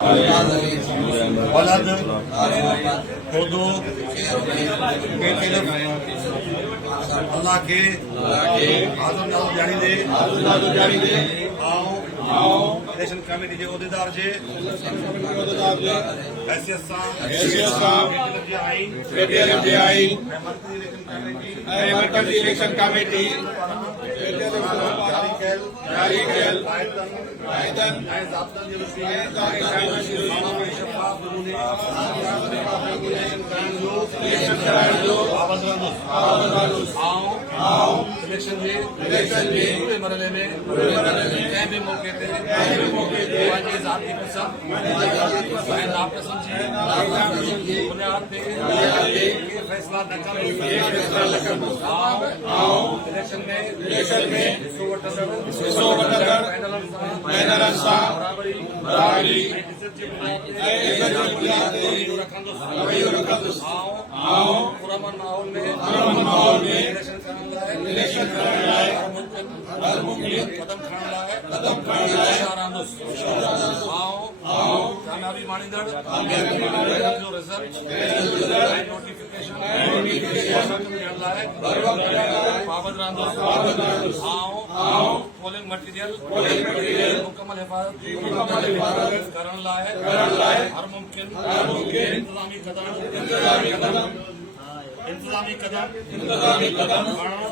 वलद खुदो अल्लाह के आज़म जानी दे आओ इलेक्शन कमेटी के अहदेदार जे हैसियत सां मरकज़ी इलेक्शन कमेटी जारी कयल कायदनि ऐं ज़ाब्तनि इलेक्शन कराइण जो पाबंद रहंदुसि। इलेक्शन जे पूरे मरहले में कंहिं बि मौक़े ते पंहिंजे ज़ाती पसंद ऐं नापसंद जी बुनियाद ते के फ़ैसिला न कंदुसि। इलेक्शन में हिस्सो वठंदड़ पैनलनि सां बराबरी ऐं इज़त जी बुनियाद ते रवैयो रखंदुसि। पुरअमन माहौल में इलेक्शन करण लाइ हर मुमकिन कदम खणण लाइ होशियार रहंदुसि। कामयाबी माणींदड़ जो रिज़ल्ट ऐं नोटिफिकेशन ॾियण लाइ पाबंद रहंदुसि। पोलिंग मटीरियल मुकम्मल हिफ़ाज़त करण लाइ हर मुमकिन इंतज़ामी कदम खणण